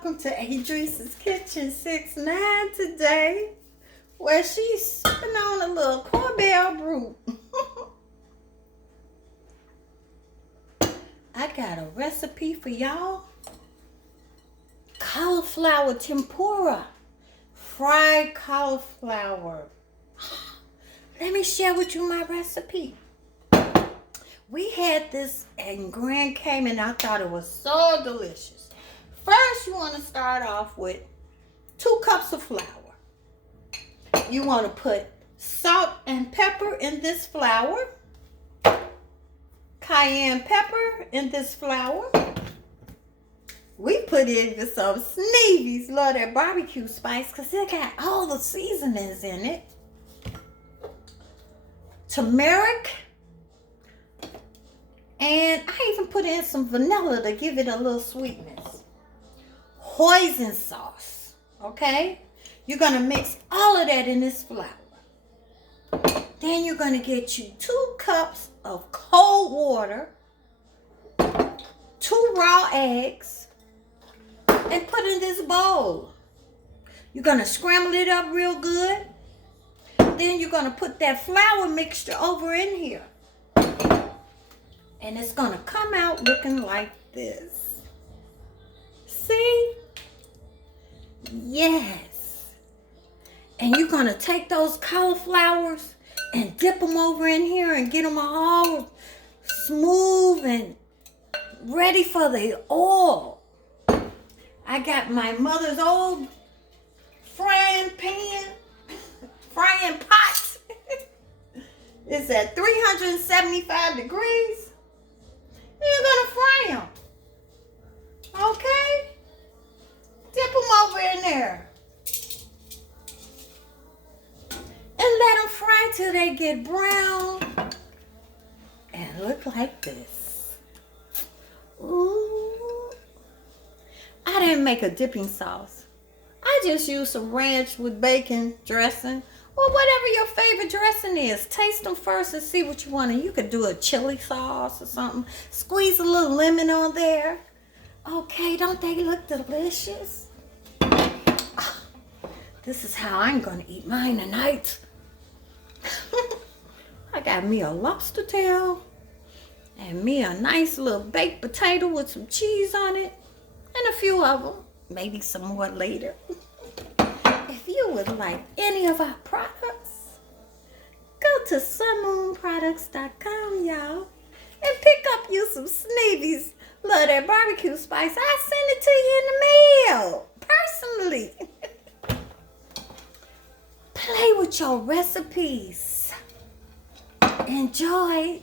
welcome to Adrice's Kitchen 6ix9ine today, where she's sipping on a little Corbel brew. I got a recipe for y'all. Cauliflower tempura. Fried cauliflower. Let me share with you my recipe. We had this in Grand Cayman. I thought it was so delicious. First, you want to start off with 2 cups of flour. You want to put salt and pepper in this flour. Cayenne pepper in this flour. We put in some Sneevy's, love that barbecue spice because it got all the seasonings in it. Turmeric. And I even put in some vanilla to give it a little sweetness. Hoisin sauce. Okay? You're going to mix all of that in this flour. Then you're going to get you 2 cups of cold water, 2 raw eggs, and put in this bowl. You're going to scramble it up real good. Then you're going to put that flour mixture over in here. And it's going to come out looking like this. See? Yes. And you're going to take those cauliflowers and dip them over in here and get them all smooth and ready for the oil. I got my mother's old frying pot. It's at 375 degrees. You're going to fry them. Okay? Dip them over in there. And let them fry till they get brown and look like this. Ooh. I didn't make a dipping sauce. I just used some ranch with bacon dressing. Well, whatever your favorite dressing is, taste them first and see what you want. And you could do a chili sauce or something. Squeeze a little lemon on there. Okay, don't they look delicious? This is how I'm going to eat mine tonight. I got me a lobster tail and me a nice little baked potato with some cheese on it and a few of them. Maybe some more later. If you would like any of our products, go to sunmoonproducts.com, y'all, and pick up you some Sneevy's. Love that barbecue spice. I send it to you in the mail, personally. Play with your recipes. Enjoy.